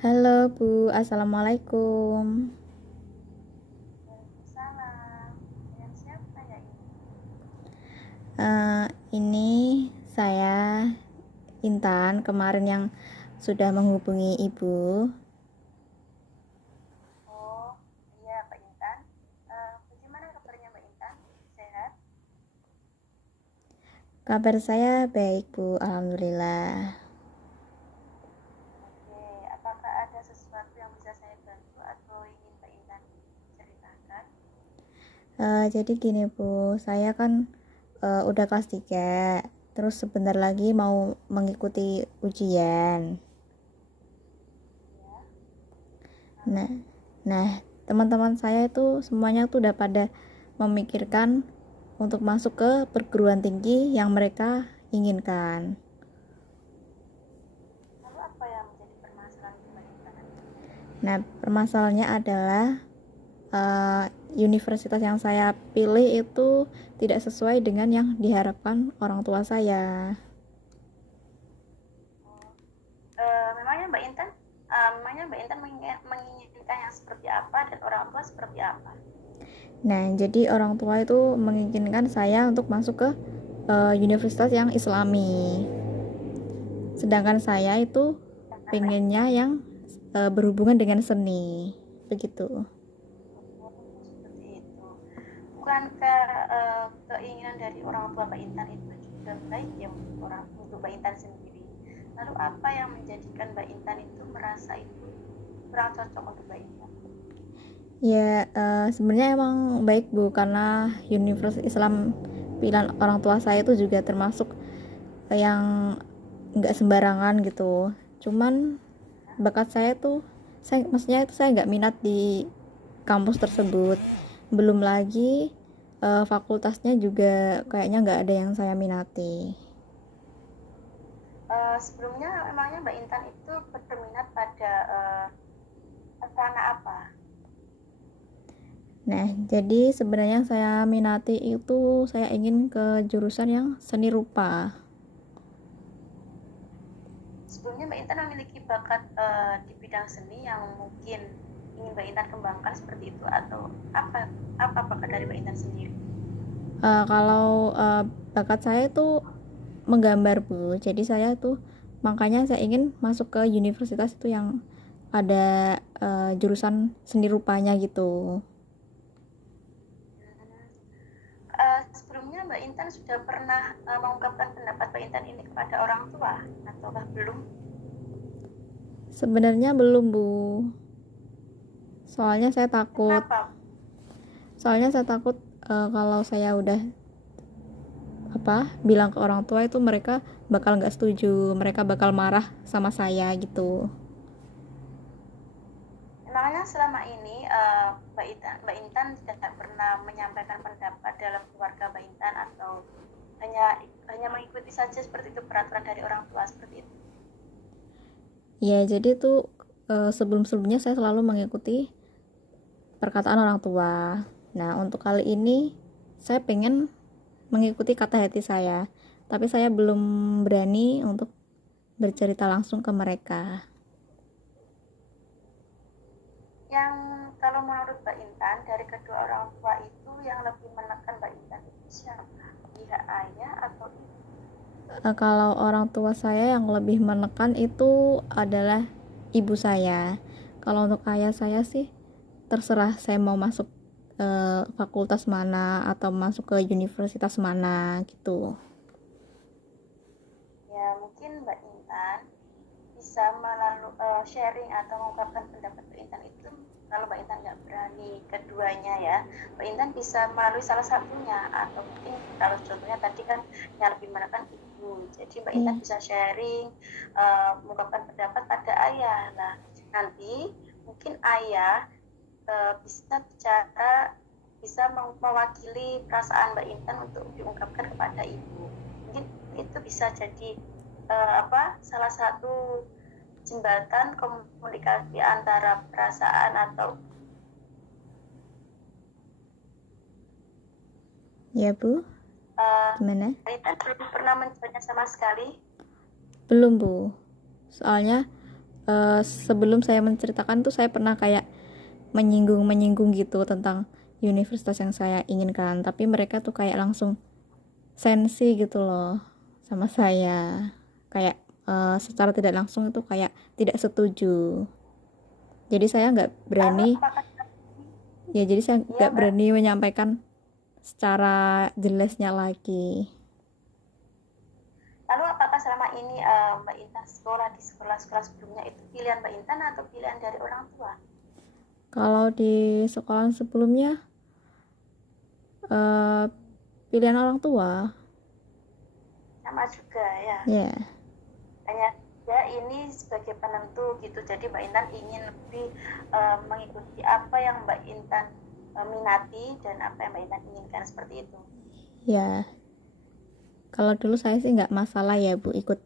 Halo Bu, Assalamualaikum. Waalaikumsalam. Dengan siapa ya ini? Ini saya Intan, kemarin yang sudah menghubungi Ibu. Oh, iya Mbak Intan. Bagaimana kabarnya Mbak Intan? Sehat? Kabar saya baik Bu, Alhamdulillah. Oke, apakah ada sesuatu yang bisa saya bantu atau ingin Mbak Intan ceritakan? Jadi gini Bu, saya kan udah kelas 3, terus sebentar lagi mau mengikuti ujian. Ya, Nah, lalu? teman-teman saya itu semuanya tuh udah pada memikirkan untuk masuk ke perguruan tinggi yang mereka inginkan. Lalu apa yang menjadi permasalahan itu Mbak Intan? Nah, permasalahannya adalah universitas yang saya pilih itu tidak sesuai dengan yang diharapkan orang tua saya. Oh, memangnya Mbak Intan menginginkan yang seperti apa dan orang tua seperti apa? Nah, jadi orang tua itu menginginkan saya untuk masuk ke universitas yang Islami. Sedangkan saya itu Yang mana? pengennya yang berhubungan dengan seni. Begitu. Oh, seperti itu. Bukankah keinginan dari orang tua Mbak Intan itu juga baik ya untuk Mbak Intan sendiri? Lalu apa yang menjadikan Mbak Intan itu merasa itu kurang cocok untuk Mbak Intan? Ya, sebenarnya emang baik Bu, karena Universitas Islam pilihan orang tua saya itu juga termasuk yang nggak sembarangan gitu. Cuman bakat saya tuh, saya maksudnya itu saya nggak minat di kampus tersebut. Belum lagi fakultasnya juga kayaknya nggak ada yang saya minati. Sebelumnya emangnya Mbak Intan itu berminat pada ranah apa? Nah, jadi sebenarnya yang saya minati itu saya ingin ke jurusan yang seni rupa. Sebelumnya Mbak Intan memiliki bakat di bidang seni yang mungkin ingin Mbak Intan kembangkan seperti itu atau apa bakat dari Mbak Intan sendiri? Kalau bakat saya itu menggambar Bu, jadi saya tuh makanya saya ingin masuk ke universitas itu yang ada jurusan seni rupanya gitu. Sebelumnya Mbak Intan sudah pernah mengungkapkan pendapat Mbak Intan ini kepada orang tua ataukah belum? Sebenarnya belum Bu, soalnya saya takut Kenapa? soalnya saya takut kalau saya udah bilang ke orang tua itu mereka bakal nggak setuju, mereka bakal marah sama saya gitu. Emangnya selama ini Mbak Intan tidak pernah menyampaikan pendapat dalam keluarga Mbak Intan atau hanya hanya mengikuti saja seperti itu peraturan dari orang tua seperti itu? Ya, jadi tuh sebelum-sebelumnya saya selalu mengikuti perkataan orang tua. Nah, untuk kali ini saya pengen mengikuti kata hati saya, tapi saya belum berani untuk bercerita langsung ke mereka. Yang kalau menurut Mbak Intan dari kedua orang tua itu yang lebih menekan Mbak Intan itu siapa? Pihak ayah atau ibu? Kalau orang tua saya yang lebih menekan itu adalah ibu saya. Kalau untuk ayah saya sih terserah saya mau masuk fakultas mana atau masuk ke universitas mana gitu. Ya mungkin Mbak Intan bisa melalui sharing atau mengungkapkan pendapat Mbak Intan itu kalau Mbak Intan nggak berani keduanya ya Mbak Intan bisa melalui salah satunya atau mungkin kalau contohnya tadi kan yang lebih menekan ibu jadi Mbak Intan Iya. bisa sharing mengungkapkan pendapat pada ayah. Nah nanti mungkin ayah bisa bicara bisa mewakili perasaan Mbak Intan untuk diungkapkan kepada ibu mungkin itu bisa jadi salah satu jembatan komunikasi antara perasaan atau Ya Bu, uh, gimana? kita belum pernah mencobanya sama sekali. Belum Bu, soalnya sebelum saya menceritakan tuh saya pernah kayak menyinggung gitu tentang universitas yang saya inginkan, tapi mereka tuh kayak langsung sensi gitu loh sama saya, kayak secara tidak langsung itu kayak tidak setuju. Jadi saya nggak Lalu berani, apakah ya jadi saya iya nggak Mbak? berani menyampaikan secara jelasnya lagi. Lalu apakah selama ini Mbak Intan sekolah di sekolah-sekolah sebelumnya itu pilihan Mbak Intan atau pilihan dari orang tua? Kalau di sekolah sebelumnya eh, pilihan orang tua, Sama juga ya. ya. Hanya ya ini sebagai penentu gitu. Jadi Mbak Intan ingin lebih mengikuti apa yang Mbak Intan minati dan apa yang Mbak Intan inginkan, seperti itu. Ya, kalau dulu saya sih nggak masalah ya Bu ikut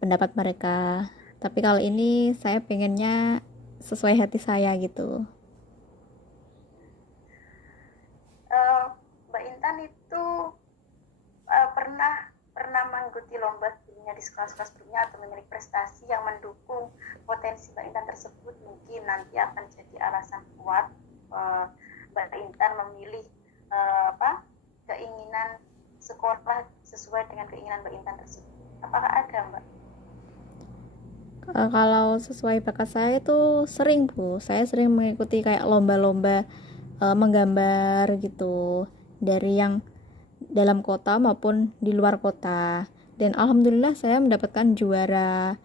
pendapat mereka. Tapi kalau ini saya pengennya sesuai hati saya gitu. Mbak Intan itu pernah pernah mengikuti lomba sebelumnya di sekolah-sekolah sebelumnya atau memiliki prestasi yang mendukung potensi Mbak Intan tersebut, mungkin nanti akan jadi alasan kuat Mbak Intan memilih keinginan sekolah sesuai dengan keinginan Mbak Intan tersebut. Apakah ada Mbak? Kalau sesuai bakat saya itu sering Bu, saya sering mengikuti kayak lomba-lomba menggambar gitu, dari yang dalam kota maupun di luar kota, dan alhamdulillah saya mendapatkan juara,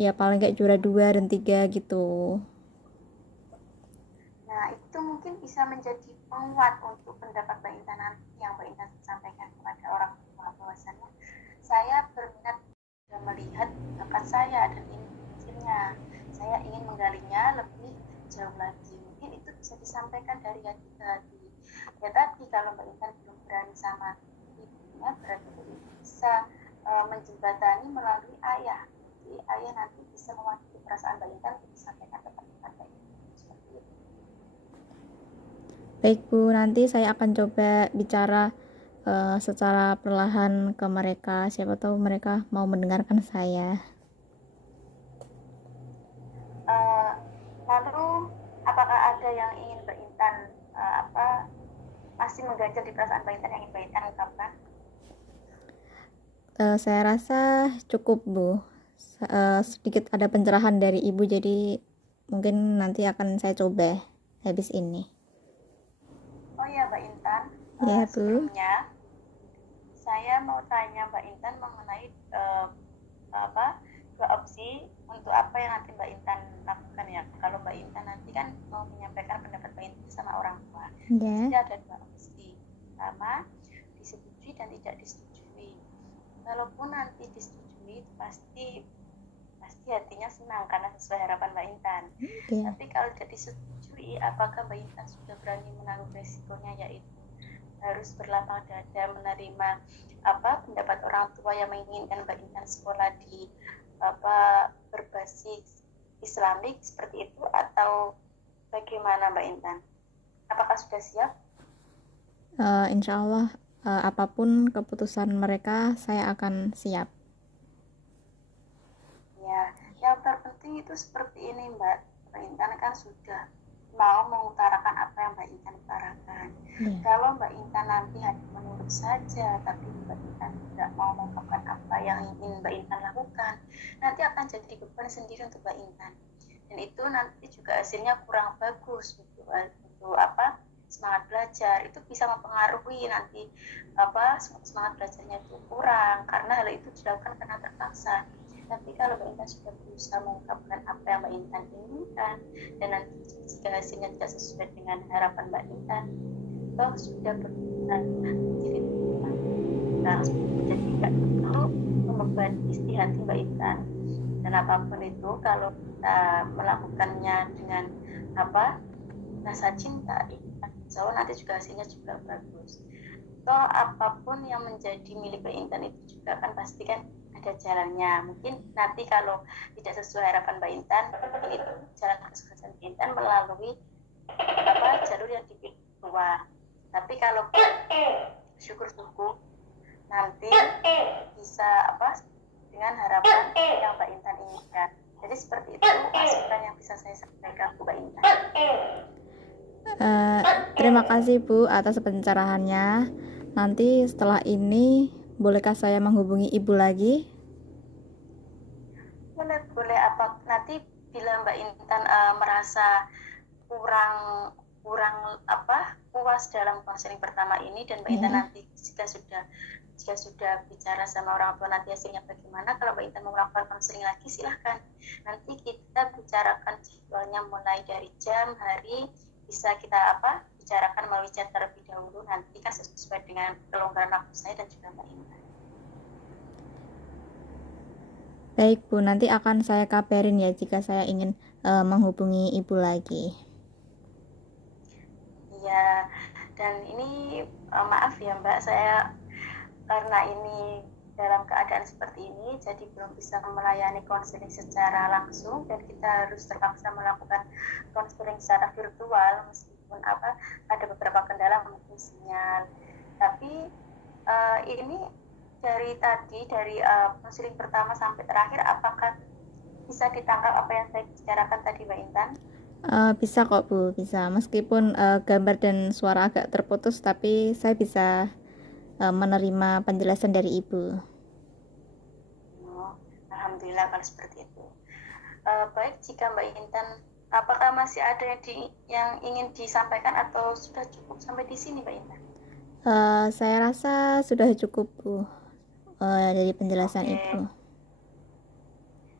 ya paling kayak juara 2 dan 3 gitu. Nah, itu mungkin bisa menjadi penguat untuk pendapat Mbak Intan nanti yang Mbak Intan sampaikan kepada orang tua, bahwasannya saya berminat dan melihat bakat saya dan ini hasilnya. Saya ingin menggalinya lebih jauh lagi. Mungkin itu bisa disampaikan dari hati ke hati. Ya tadi kalau Mbak Intan belum berani sama ibunya, berarti ibu bisa menjembatani melalui ayah. Jadi ayah nanti bisa mewakili perasaan Mbak Intan untuk disampaikan kepada Mbak Intan. Seperti itu. Baik Bu, nanti saya akan coba bicara secara perlahan ke mereka, siapa tahu mereka mau mendengarkan saya. Lalu apakah ada yang ingin Mbak Intan masih mengganjal di perasaan Mbak Intan yang ingin Mbak Intan ungkapkan? Saya rasa cukup Bu. Sedikit ada pencerahan dari Ibu, jadi mungkin nanti akan saya coba habis ini. Oh ya Mbak Intan, Ya Bu. sebelumnya saya mau tanya Mbak Intan mengenai dua opsi untuk apa yang nanti Mbak Intan lakukan ya. Kalau Mbak Intan nanti kan mau menyampaikan pendapat Mbak Intan sama orang tua, Ya. jadi ada dua opsi. Pertama, disetujui dan tidak disetujui. Kalaupun nanti disetujui, pasti hatinya senang karena sesuai harapan Mbak Intan. Ya. Tapi kalau tidak disetujui, apakah Mbak Intan sudah berani menanggung resikonya, yaitu harus berlapang dada menerima pendapat orang tua yang menginginkan Mbak Intan sekolah di berbasis Islamik seperti itu, atau bagaimana Mbak Intan? Apakah sudah siap? Insya Allah apapun keputusan mereka saya akan siap. Ya, yang terpenting itu seperti ini Mbak Intan kan sudah mau mengutarakan apa yang Mbak Intan utarakan. Kalau Mbak Intan nanti hanya menurut saja, tapi Mbak Intan tidak mau melakukan apa yang ingin Mbak Intan lakukan, nanti akan jadi beban sendiri untuk Mbak Intan. Dan itu nanti juga hasilnya kurang bagus untuk semangat belajar. Itu bisa mempengaruhi nanti semangat belajarnya itu kurang karena hal itu dilakukan karena terpaksa. Tapi kalau Mbak Intan sudah berusaha mengungkapkan apa yang Mbak Intan inginkan, dan nanti jika hasilnya tidak sesuai dengan harapan Mbak Intan, toh sudah berkenan diri Intan, jadi tidak perlu membebani isi hati Mbak Intan. Dan apapun itu, kalau kita melakukannya dengan rasa cinta, insya Allah nanti juga hasilnya juga bagus. Toh apapun yang menjadi milik Mbak Intan itu juga kan pasti kan ada jalannya. Mungkin nanti kalau tidak sesuai harapan Mbak Intan, itu jalan kesuksesan Mbak Intan melalui jalur yang dipilih keluar. Tapi kalau syukur-syukur nanti bisa dengan harapan yang Mbak Intan inginkan. Jadi seperti itu masukan yang bisa saya sampaikan Mbak Intan. Terima kasih Bu atas pencerahannya. Nanti setelah ini bolehkah saya menghubungi Ibu lagi? Boleh apa nanti bila Mbak Intan merasa kurang puas dalam konseling pertama ini, dan Mbak Intan nanti jika sudah bicara sama orang tua nanti hasilnya bagaimana, kalau Mbak Intan mau melakukan konseling lagi silahkan, nanti kita bicarakan jadwalnya mulai dari jam, hari, bisa kita bicarakan melalui chat terlebih dahulu, nanti kan sesuai dengan kelonggaran waktu saya dan juga Mbak Intan. Baik Bu, nanti akan saya kabarin ya jika saya ingin menghubungi Ibu lagi. Iya, dan ini maaf ya Mbak, saya karena ini dalam keadaan seperti ini jadi belum bisa melayani konseling secara langsung, dan kita harus terpaksa melakukan konseling secara virtual meskipun ada beberapa kendala mungkin sinyal. Tapi ini dari konseling pertama sampai terakhir apakah bisa ditangkap apa yang saya bicarakan tadi Mbak Intan? Bisa kok Bu, bisa. Meskipun gambar dan suara agak terputus, tapi saya bisa menerima penjelasan dari Ibu. Alhamdulillah kalau seperti itu. Baik, jika Mbak Intan, apakah masih ada yang ingin disampaikan atau sudah cukup sampai di sini Mbak Intan? Saya rasa sudah cukup Bu dari penjelasan Ibu.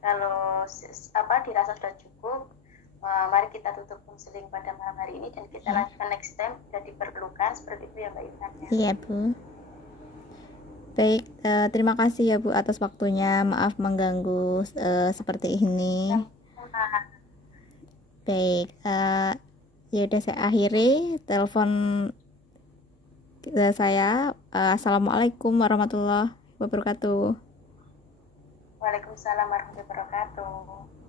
Kalau dirasa sudah cukup, mari kita tutup konseling pada malam hari ini dan kita lanjutkan next time jika diperlukan, seperti itu ya Mbak Intan ya. Iya Bu. Baik, terima kasih ya Bu atas waktunya. Maaf mengganggu seperti ini. Baik, ya udah saya akhiri telepon saya. Assalamualaikum warahmatullahi wabarakatuh. Waalaikumsalam warahmatullahi wabarakatuh.